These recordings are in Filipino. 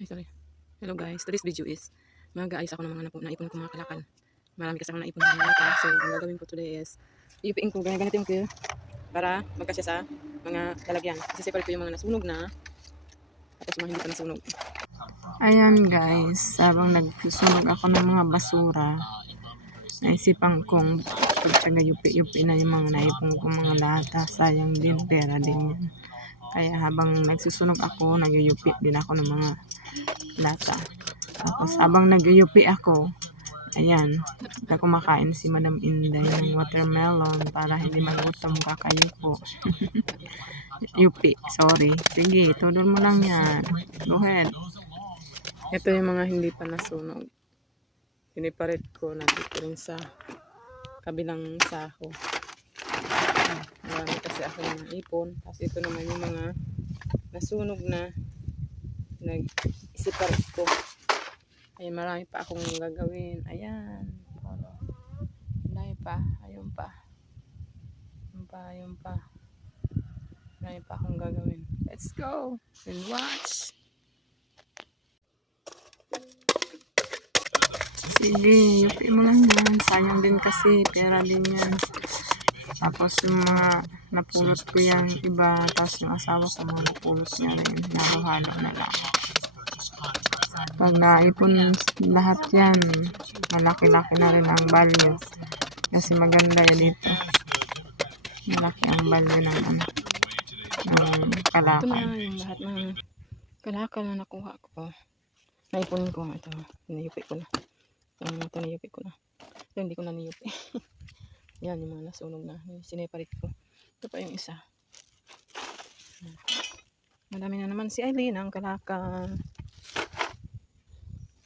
Ay, sorry. Hello guys, today's video is mag-aayos ako ng mga naipon ko mga kalakan. Marami kasi akong naipon ng mga lata. So, ang gagawin ko today is iupiin ko, ganito ko para magkasya sa mga lalagyan. Kasi separate ko yung mga nasunog na tapos mga hindi pa nasunog. Ayan guys, habang nagsusunog ako ng mga basura, naisipan kong pagtaga-yupi-yupi na yung mga naipon kong mga lata. Sayang din, pera din yan. Kaya habang nagsusunog ako, nagyuyupi din ako ng mga lata. Tapos habang nagyuyupi ako, ayan, kumakain si Madam Inday ng watermelon para hindi magutom kakayupo. Yupi, sorry. Sige, tudol mo lang yan. Go ahead. Ito yung mga hindi pa nasunog. Piniparit ko na dito rin sa kabilang sako. Marami kasi ako mga ipon. Tapos ito naman yung mga nasunog na nag-separate ko. Ay, marami pa akong gagawin. Ayan. Marami pa. Ayun pa. Ayun pa. Marami pa akong gagawin. Let's go and watch. Sige, yupi mo lang yan. Sayang din kasi, pera din yan. Tapos yung mga napulot ko yung iba, tapos yung asawa ko mga napulot niya rin. Halo-halo na lang. Pag naipon lahat yan, malaki-laki na rin ang value. Kasi maganda yan dito. Malaki ang value ng Ito kalakal. na yung lahat ng kalakal na nakuha ko. Naipon ko. Ito, niyupi ko na. Ito niyupi ko na. Ito hindi ko na niyupi. Yan yung mga nasunog na. Sineparate ko. Ito pa yung isa. Madami na naman si Eileen ang kalakal.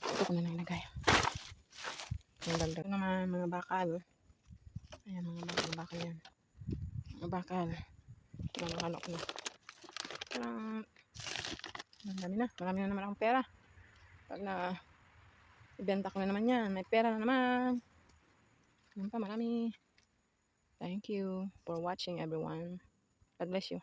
Ito ko na nilagay. Yung dagdag naman mga bakal. Ayan mga bakal yan. Mga bakal. Halo ko na. Marami na naman akong pera. Pag na ibenta ko na naman yan, may pera na naman. Yan pa, marami. Thank you for watching everyone. God bless you.